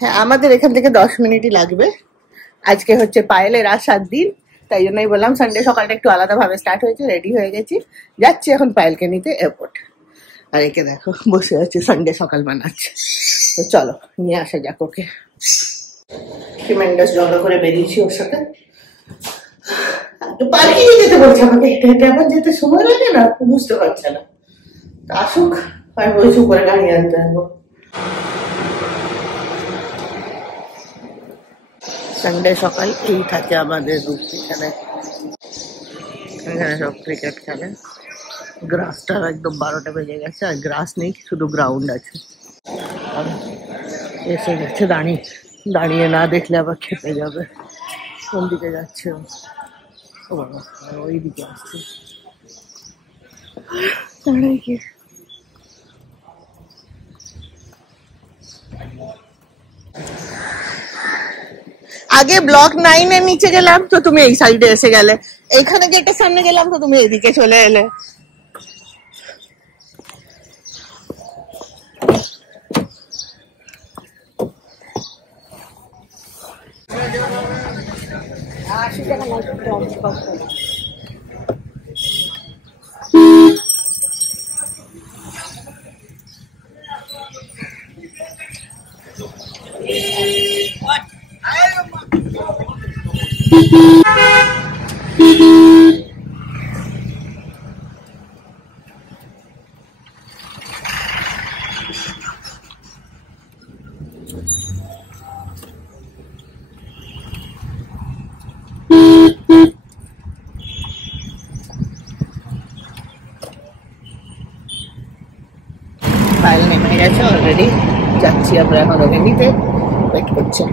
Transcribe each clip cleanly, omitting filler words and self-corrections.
হ্যাঁ, আমাদের এখান থেকে 10 মিনিটই লাগবে। আজকে হচ্ছে পায়েলের আসার দিন, তাই জন্যই বললাম সানডে সকালটা একটু আলাদাভাবে স্টার্ট হয়েছে। রেডি হয়ে গেছি, যাচ্ছি এখন পায়েলকে নিতে এয়ারপোর্ট। আর একে দেখো বসে আছে, সানডে সকাল বানাচ্ছে। তো চলো নিয়ে আসা যাক ওকে। ট্রিমেন্ডাস ঝগড়া করে বেরিয়েছি ওর সাথে। পালিয়ে যেতে বলছে আমাকে, হেঁটে হেঁটে আমার যেতে সময় লাগে না, বুঝতে পারছে না। আসুক, আর বলছি করে গাড়ি আনতে হবে। সানডে সকাল এই থাকে আমাদের এখানে। এখানে সব ক্রিকেট খেলে। গ্রাসটা একদম 12টা বেজে গেছে, আর গ্রাস নেই, শুধু গ্রাউন্ড আছে। এসে গেছে, দাঁড়িয়ে না দেখলে আবার খেপে যাবে। কোন দিকে যাচ্ছে ও বাবা, ওই দিকে আসছে। আগে ব্লক 9 এর নিচে গেলাম তো তুমি এই সাইডে এসে গেলে, এইখানে গেটের সামনে গেলাম তো তুমি এইদিকে চলে এলে। পায়েল নেমে গেছে অলরেডি, যাচ্ছি আমরা এখন ওকে নিতে, ওয়েট করছে।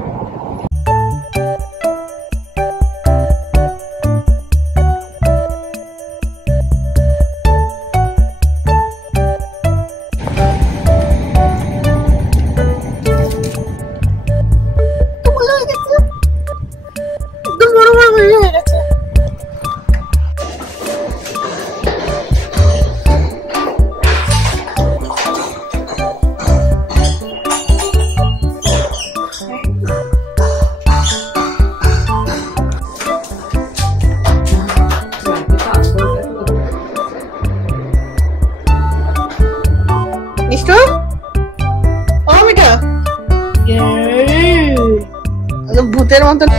ভূতের মতন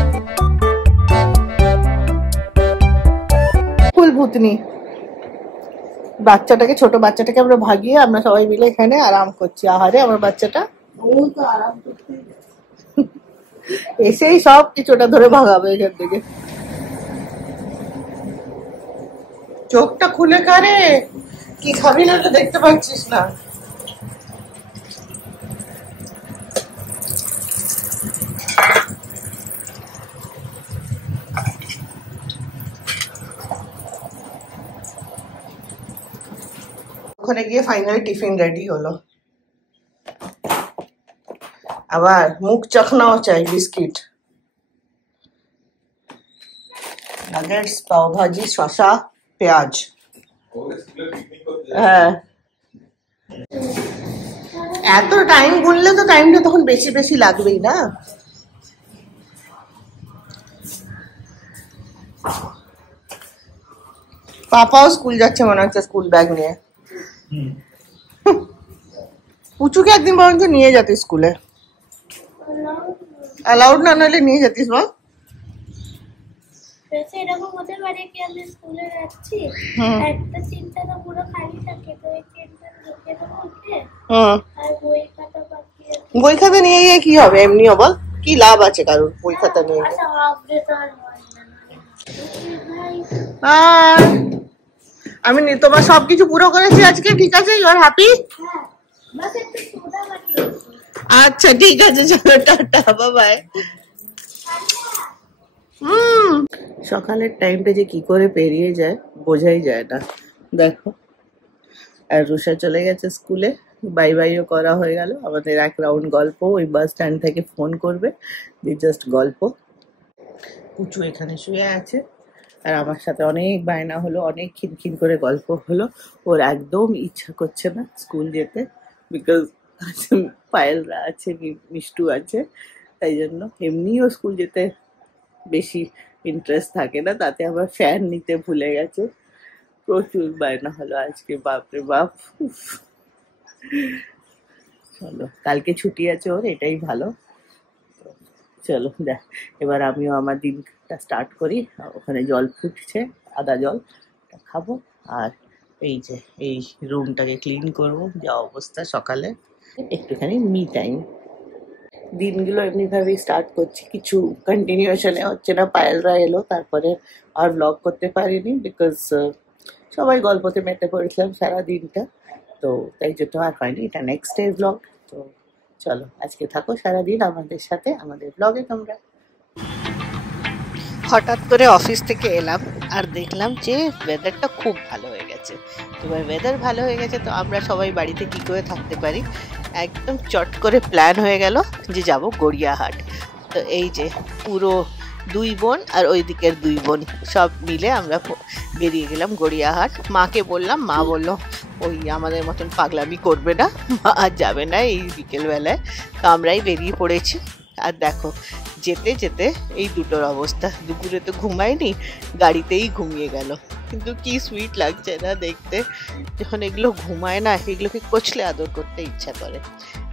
ফুল ভূতনি বাচ্চাটাকে, ছোট বাচ্চাটাকে আমরা ভাগিয়ে আমরা সবাই মিলে এখানে আরাম করছি। আহারে আমার বাচ্চাটা এসেই সব কিছুটা ধরে ভাগাবে এখান থেকে। চোখটা খুলে কারে, কি খাবি না তো দেখতে পাচ্ছিস না? ওখানে গিয়ে ফাইনালি টিফিন রেডি হলো। আবার মুখ চাখনাও চাই, বিস্কিট, নাগেটস, পাও ভাজি, শসা, পেঁয়াজ। হ্যাঁ, এত টাইম গুনলে তো টাইমটা তখন বেশি বেশি লাগবেই না। পাপাও স্কুল যাচ্ছে মনে হচ্ছে, স্কুল ব্যাগ নিয়ে। পুচুকে একদিন বরঞ্চ নিয়ে যেতিস স্কুলে, অ্যালাউড না নইলে নিয়ে যেতিস বল। এরকম হতে পারে কি আমি স্কুলে যাচ্ছি, একটা চিন্তাটা পুরো খালি থাকে, তো এই চিন্তা ঢুকে দেবো উঠে, আর বই খাতা বাকি। বই খাতা নিয়ে গিয়ে কি হবে? এমনিও বল কি লাভ আছে কারোর বই খাতা নিয়ে? আচ্ছা, আপডেট তো আর হয় না। আমি তোমার সবকিছু পুরো করেছি আজকে, ঠিক আছে? You are happy? আচ্ছা ঠিক আছে, চলো টাটা, বাই বাই। সকালের টাইমটা যে কি করে পেরিয়ে যায় বোঝাই যায় না। দেখো, আর রুষা চলে গেছে স্কুলে, বাই বাইও করা হয়ে গেল। আমাদের এক রাউন্ড গল্প, ওই বাস স্ট্যান্ড থেকে ফোন করবে, জাস্ট গল্প। পুচু এখানে শুয়ে আছে, আর আমার সাথে অনেক বায়না হলো, অনেক খিনখিন করে গল্প হলো। ওর একদম ইচ্ছা করছে না স্কুল যেতে, বিকজ পায়েলরা আছে, মিষ্টু আছে, তাই জন্য এমনিও স্কুল যেতে বেশি ইন্টারেস্ট থাকে না, তাতে আবার ফ্যান নিতে ভুলে গেছে। প্রচুর বায়না হলো আজকে, বাপরে বাপ। চলো, কালকে ছুটি আছে ওর, এটাই ভালো। চলো দেখ, এবার আমিও আমার দিনটা স্টার্ট করি। ওখানে জল ফুটছে, আদা জল খাবো, আর এই যে এই রুমটাকে ক্লিন করব, যা অবস্থা সকালে। একটুখানি মি টাইম। দিনগুলো এমনিভাবেই স্টার্ট করছি, কিছু কন্টিনিউশনে হচ্ছে না। পায়েলরা এলো, তারপরে আর ব্লগ করতে পারিনি, বিকজ সবাই গল্পতে মেতে পড়েছিলাম সারা দিনটা, তো তাই জন্য আর হয়নি। এটা নেক্সট ডে ব্লগ। তো চলো, আজকে থাকো সারাদিন আমাদের সাথে, আমাদের ব্লগে তোমরা। হঠাৎ করে অফিস থেকে এলাম আর দেখলাম যে ওয়েদারটা খুব ভালো হয়ে গেছে। এবার ওয়েদার ভালো হয়ে গেছে, তো আমরা সবাই বাড়িতে কি করে থাকতে পারি, একদম চট করে প্ল্যান হয়ে গেল যে যাব গড়িয়াহাট। তো এই যে পুরো 2 বোন আর ওই দিকের 2 বোন সব মিলে আমরা বেরিয়ে গেলাম গড়িয়াহাট। মাকে বললাম, মা বললো ওই আমাদের মতন পাগলামি করবে না, মা আর যাবে না এই বিকেলবেলায়। তো আমরাই বেরিয়ে পড়েছি। আর দেখো, যেতে যেতে এই দুটোর অবস্থা, দুপুরে তো ঘুমায়নি, গাড়িতেই ঘুমিয়ে গেল। কিন্তু কি সুইট লাগছে না দেখতে, যখন এগুলো ঘুমায় না, এগুলোকে কোচলে আদর করতে ইচ্ছা করে।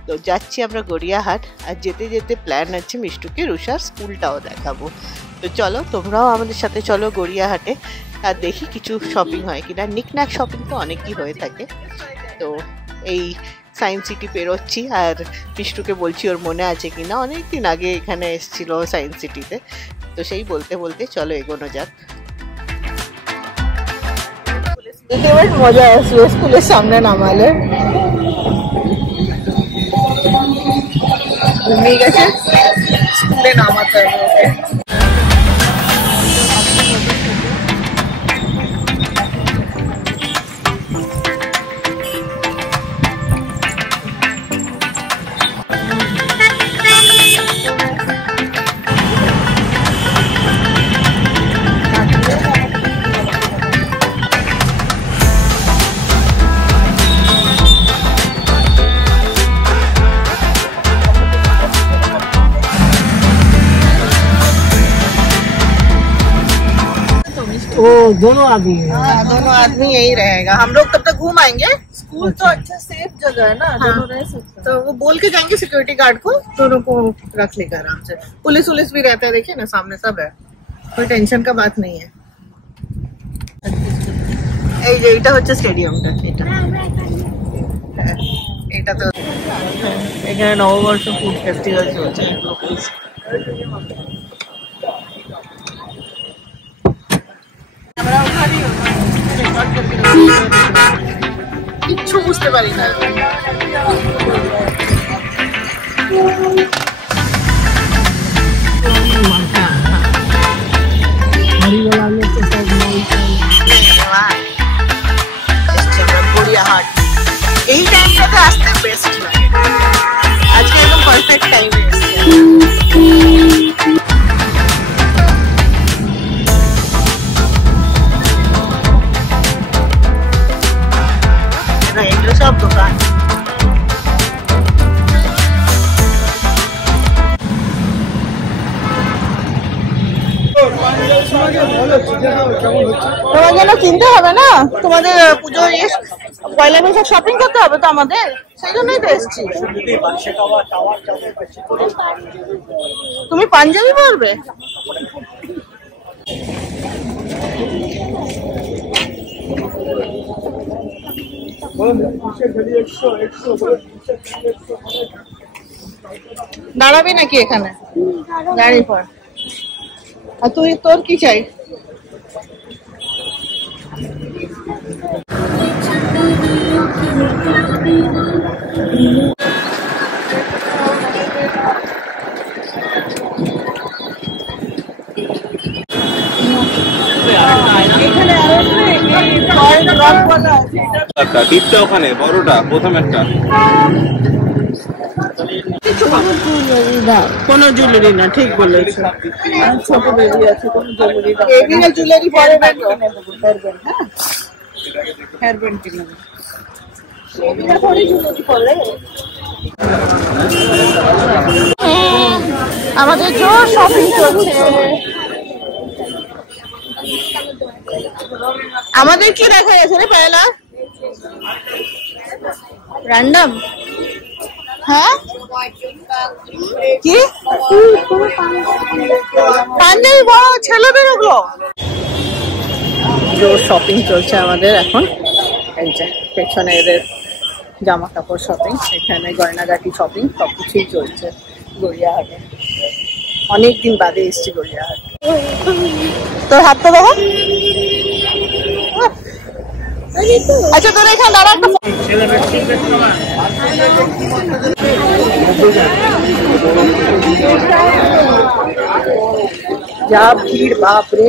তো যাচ্ছি আমরা গড়িয়াহাট, আর যেতে যেতে প্ল্যান আছে মিষ্টুকে রুষার স্কুলটাও দেখাবো। তো চলো, তোমরাও আমাদের সাথে চলো গড়িয়াহাটে, আর দেখি কিছু শপিং হয় কিনা। নিকনাক শপিং তো অনেকই হয়ে থাকে। তো এই সায়েন্স সিটি পেরোচ্ছি, আর মিষ্টুকে বলছি ওর মনে আছে কিনা, অনেকদিন আগে এখানে এসেছিল সায়েন্স সিটিতে। তো সেই বলতে বলতে চলো এগোনো যাক। এবার মজা আসবে স্কুলের সামনে নামালে। ঘুমিয়ে গেছে, স্কুলে নামাতে হবে ওকে। वो दोनों आदमी हाँ, दोनों आदमी यही रहेगा। हम लोग तब तक घूम आएंगे। स्कूल तो अच्छा सेफ जगह है ना, दोनों रह सकते तो वो बोल के जाएंगे सिक्योरिटी गार्ड को, दोनों को रख लेगा आराम से। पुलिस उलिस भी रहता है, देखिए ना सामने सब है, कोई टेंशन का बात नहीं है। এই যে এটা হচ্ছে স্টেডিয়ামটা, এটা তো এখানে নববর্ষ ফুড ফেস্টিভ্যাল চলছে। কিচ্ছু বুঝতে পারি না। গড়িয়াহাট এই টাইমটাতে আসতে বেস্ট লাগে। আজকে একদম পারফেক্ট টাইমে এসেছে। এগুলো সব দোকান। তোমার জন্য কিনতে হবে না, তোমাদের পুজো পয়লা বৈশাখ শপিং করতে হবে তো আমাদের, সেই জন্যই তো এসছি। তুমি পাঞ্জাবি পরবে? দাঁড়াবি নাকি এখানে? দাঁড়িয়ে পর। আর তুই, তোর কি চাই? ডিপটা ওখানে বড়টা প্রথম একটা। কোনো জুয়েলারি না, ঠিক বলেছো, ছোট বেবি আছে, কোনো জুয়েলারি না। এগুলো জুয়েলারি পরে হেয়ার ব্যান্ড কিনে নেবে, এগুলো পরে জুয়েলারি পরে। আমাদের জোর শপিং চলছে। আমাদের কি দেখা গেছে রে পয়লা? র্যান্ডম? হ্যাঁ কি পাঞ্জাবি বড় ছেলেদের ওগুলো? জোর শপিং চলছে আমাদের এখন। এই যে পেছনে এদের জামা কাপড় শপিং, এখানে গয়নাগাটি শপিং, সবকিছুই চলছে গড়িয়াহাটে। অনেকদিন বাদে এসছি গড়িয়াহাট। তোর হাতটা দেখো। আচ্ছা তোর এখানে দাঁড়া একটা যা ভিড়, বাপরে।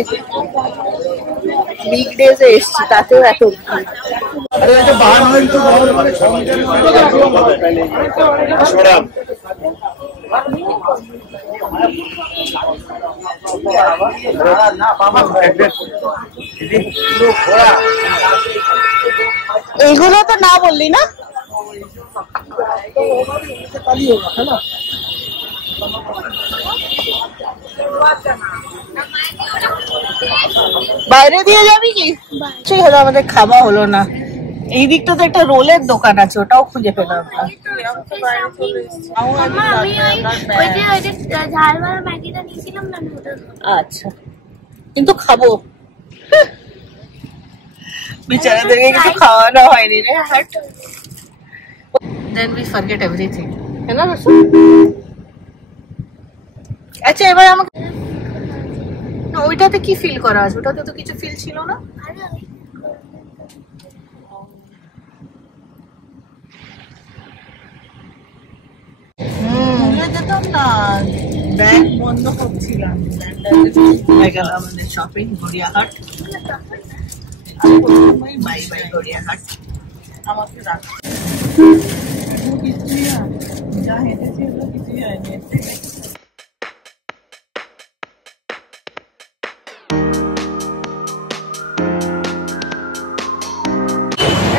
উইকডেজে এসছি তাতেও এত ভিড়। এইগুলো তো না বললি না? বাইরে দিয়ে যাবি কি? ঠিক আছে, আমাদের খাওয়া হলো না। এই দিকটা তো একটা রোলের দোকান আছে, ওটাও খুঁজে পেলাম না। আচ্ছা, কিন্তু খাবো। বেচারাদেরকে কিছু খাওয়ানো হয়নি রে। Then we forget everything. है ना रसू? আচ্ছা এবার আমাকে ওইটাতে কি ফিল করা আছে? ওটাতে তো কিছু ফিল ছিল না। যেতাম না, ব্যাগ বন্ধ করছিলাম। হয়ে গেল আমাদের shopping Gariahat. Bye bye Gariahat. আমাকে রাখ কিছুই যা হেঁটেছি ওগুলো কিছুই হয়নি।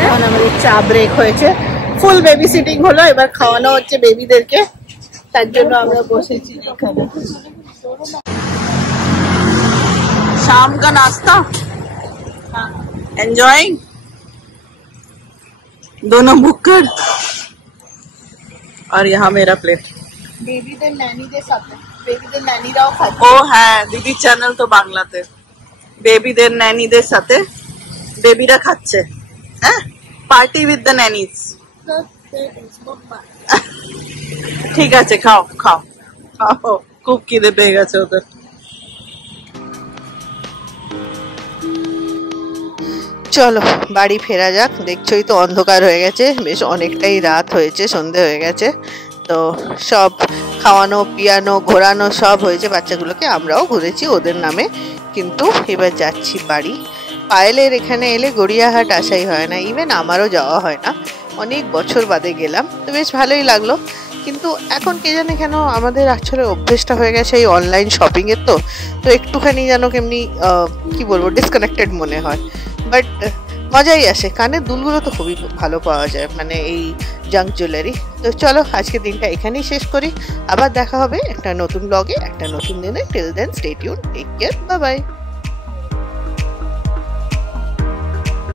এখন আমাদের চা ব্রেক হয়েছে, ফুল বেবি সিটিং হলো, এবার খাওয়ানো হচ্ছে বেবিদেরকে। তার জন্য আমরা বসেছি এখানে। शाम का नाश्ता एंजॉयिंग, दोनों भुक्कड़। और यहाँ मेरा प्लेट। বেবিদের ন্যানিদের সাথে, বেবিদের ন্যানিরাও খাচ্ছে। ও হ্যাঁ, দিদি চ্যানেল তো বাংলাতে। বেবিদের ন্যানিদের সাথে বেবিরা খাচ্ছে। হ্যাঁ, পার্টি উইথ দ্য ন্যানিজ। ঠিক আছে, খাও খাও খাও, খুব খিদে পেয়ে গেছে ওদের। চলো বাড়ি ফেরা যাক। দেখছোই তো অন্ধকার হয়ে গেছে, বেশ অনেকটাই রাত হয়েছে, সন্ধে হয়ে গেছে। তো সব খাওয়ানো পিয়ানো ঘোরানো সব হয়েছে বাচ্চাগুলোকে, আমরাও ঘুরেছি ওদের নামে। কিন্তু এবার যাচ্ছি বাড়ি। পায়েলের এখানে এলে গড়িয়াহাট আসাই হয় না, ইভেন আমারও যাওয়া হয় না। অনেক বছর বাদে গেলাম, তো বেশ ভালোই লাগলো। কিন্তু এখন কে জানে কেন আমাদের আসলে অভ্যেসটা হয়ে গেছে এই অনলাইন শপিংয়ের। তো একটুখানি যেন কেমনি কি বলবো, ডিসকানেক্টেড মনে হয়। বাট মজাই আসে। কানের দুলগুলো তো খুবই ভালো পাওয়া যায়, মানে এই জাঙ্ক জুয়েলারি। তো চলো আজকে দিনটা এখানেই শেষ করি। আবার দেখা হবে একটা নতুন ব্লগে একটা নতুন দিনে। Till then stay tune, take care, bye by.